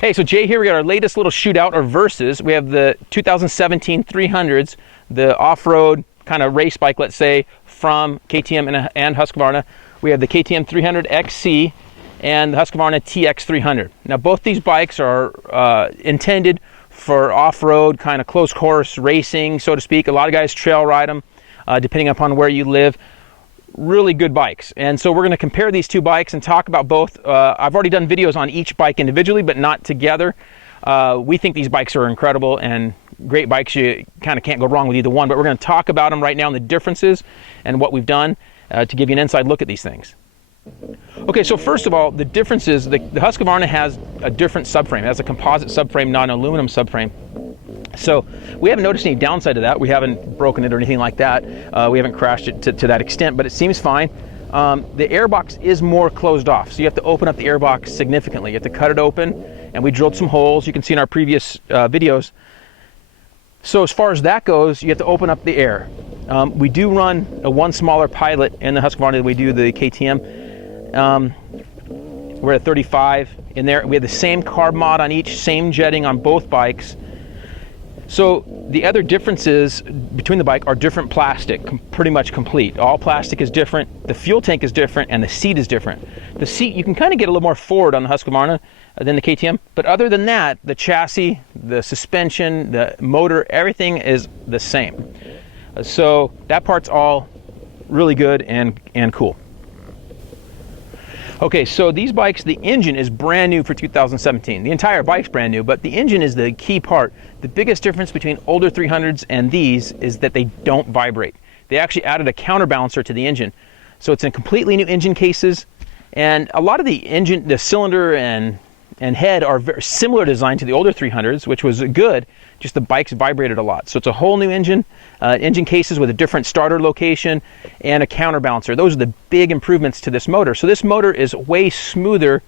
Hey, so Jay here, we got our latest little shootout or versus. We have the 2017 300s, the off-road kind of race bike, let's say, from KTM and Husqvarna. We have the KTM 300 XC and the Husqvarna TX 300. Now, both these bikes are intended for off-road, kind of close course racing, so to speak. A lot of guys trail ride them, depending upon where you live. Really good bikes. And so we're going to compare these two bikes and talk about both. I've already done videos on each bike individually, but not together. We think these bikes are incredible and great bikes. You kind of can't go wrong with either one, but we're going to talk about them right now and the differences and what we've done to give you an inside look at these things. Okay, so first of all, the differences, the Husqvarna has a different subframe. It has a composite subframe, not an aluminum subframe. So we haven't noticed any downside to that. We haven't broken it or anything like that. We haven't crashed it to that extent, but it seems fine. The airbox is more closed off, so you have to open up the airbox significantly. You have to cut it open, and we drilled some holes. You can see in our previous videos. So as far as that goes, you have to open up the air. We do run one smaller pilot in the Husqvarna than we do the KTM. We're at 35 in there. We have the same carb mod on each, same jetting on both bikes. So the other differences between the bike are different plastic, pretty much complete. All plastic is different, the fuel tank is different, and the seat is different. The seat, you can kind of get a little more forward on the Husqvarna than the KTM, but other than that, the chassis, the suspension, the motor, everything is the same. So that part's all really good and cool. Okay, so these bikes, the engine is brand new for 2017. The entire bike's brand new, but the engine is the key part. The biggest difference between older 300s and these is that they don't vibrate. They actually added a counterbalancer to the engine. So it's in completely new engine cases, and a lot of the engine, the cylinder and head are very similar design to the older 300s, which was good, just the bikes vibrated a lot. So it's a whole new engine, engine cases with a different starter location and a counterbalancer. Those are the big improvements to this motor. So this motor is way smoother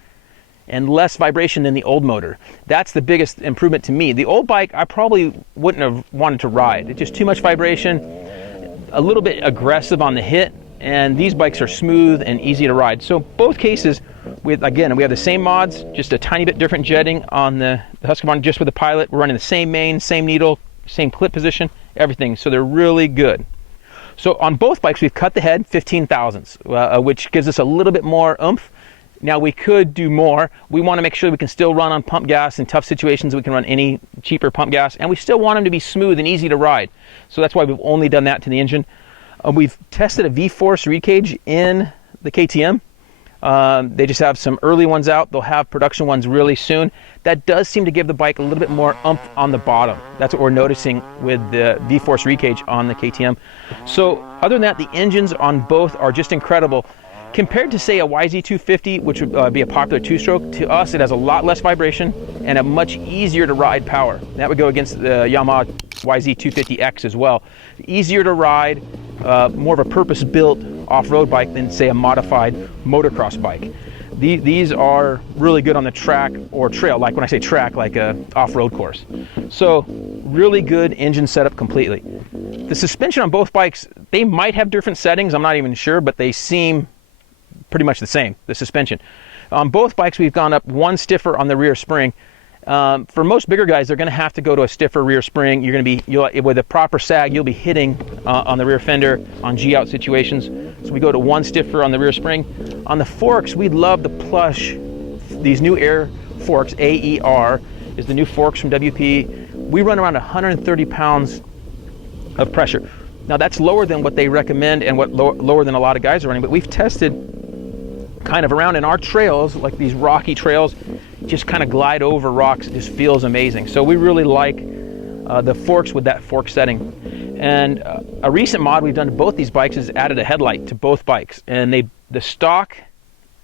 and less vibration than the old motor. That's the biggest improvement to me. The old bike, I probably wouldn't have wanted to ride. It's just too much vibration, a little bit aggressive on the hit, and these bikes are smooth and easy to ride. So both cases, again, we have the same mods, just a tiny bit different jetting on the Husqvarna, just with the pilot. We're running the same main, same needle, same clip position, everything. So they're really good. So on both bikes, we've cut the head 15 thousandths, which gives us a little bit more oomph. Now we could do more. We want to make sure we can still run on pump gas in tough situations. We can run any cheaper pump gas, and we still want them to be smooth and easy to ride. So that's why we've only done that to the engine. We've tested a V-Force reed cage in the KTM. They just have some early ones out. They'll have production ones really soon. That does seem to give the bike a little bit more oomph on the bottom. That's what we're noticing with the V-Force reed cage on the KTM. So other than that, the engines on both are just incredible. Compared to, say, a YZ250, which would be a popular two-stroke, to us it has a lot less vibration and a much easier to ride power. That would go against the Yamaha YZ250X as well. Easier to ride, more of a purpose-built off-road bike than, say, a modified motocross bike. These are really good on the track or trail, like when I say track, like a off-road course. So really good engine setup completely. The suspension on both bikes, they might have different settings, I'm not even sure, but they seem pretty much the same, the suspension. On both bikes, we've gone up one stiffer on the rear spring. For most bigger guys, they're going to have to go to a stiffer rear spring. You're going to be, with a proper sag, you'll be hitting on the rear fender on G-out situations. So we go to one stiffer on the rear spring. On the forks, we love the plush, these new air forks, AER, is the new forks from WP. We run around 130 pounds of pressure. Now that's lower than what they recommend and what lower than a lot of guys are running, but we've tested kind of around in our trails, like these rocky trails, just kind of glide over rocks. It just feels amazing. So we really like the forks with that fork setting. And a recent mod we've done to both these bikes is added a headlight to both bikes. And the stock,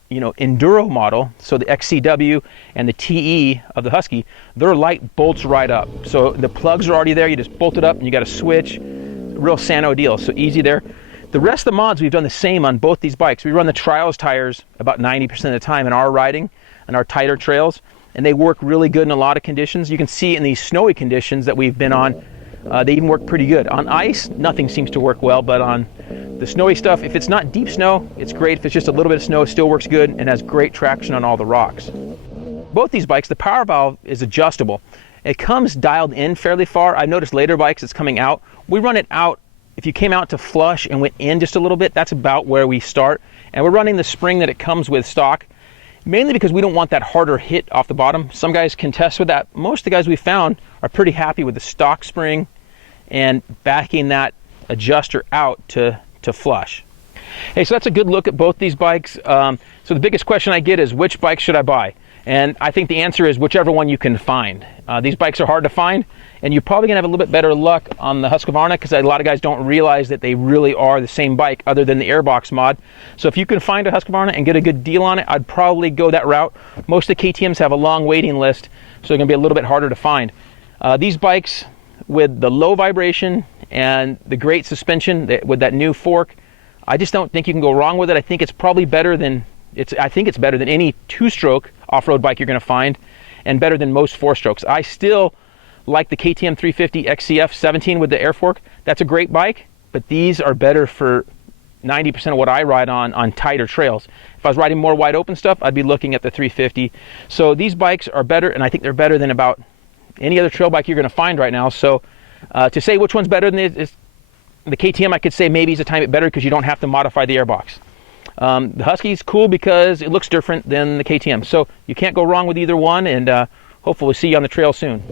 enduro model, so the XCW and the TE of the Husky, their light bolts right up. So the plugs are already there. You just bolt it up and you got to switch. Real Sano deal. So easy there. The rest of the mods, we've done the same on both these bikes. We run the Trials tires about 90% of the time in our riding and our tighter trails, and they work really good in a lot of conditions. You can see in these snowy conditions that we've been on, they even work pretty good. On ice, nothing seems to work well, but on the snowy stuff, if it's not deep snow, it's great. If it's just a little bit of snow, it still works good and has great traction on all the rocks. both these bikes, the power valve is adjustable. It comes dialed in fairly far. I've noticed later bikes it's coming out. We run it out. If you came out to flush and went in just a little bit, that's about where we start. And we're running the spring that it comes with stock, mainly because we don't want that harder hit off the bottom. Some guys can test with that. Most of the guys we found are pretty happy with the stock spring and backing that adjuster out to flush. Hey, so that's a good look at both these bikes. So the biggest question I get is, which bike should I buy? And I think the answer is whichever one you can find. These bikes are hard to find, and you're probably gonna have a little bit better luck on the Husqvarna, because a lot of guys don't realize that they really are the same bike other than the airbox mod. So if you can find a Husqvarna and get a good deal on it, I'd probably go that route. Most of the KTMs have a long waiting list, so they're gonna be a little bit harder to find. These bikes with the low vibration and the great suspension with that new fork, I just don't think you can go wrong with it. I think it's probably better than any two-stroke off-road bike you're going to find, and better than most four-strokes. I still like the KTM 350 XCF 17 with the air fork. That's a great bike, but these are better for 90% of what I ride on tighter trails. If I was riding more wide open stuff, I'd be looking at the 350. So these bikes are better, and I think they're better than about any other trail bike you're going to find right now. So to say which one's better than the KTM, I could say maybe it's a tiny bit better because you don't have to modify the airbox. The Husky's cool because it looks different than the KTM. So you can't go wrong with either one, and hopefully we'll see you on the trail soon.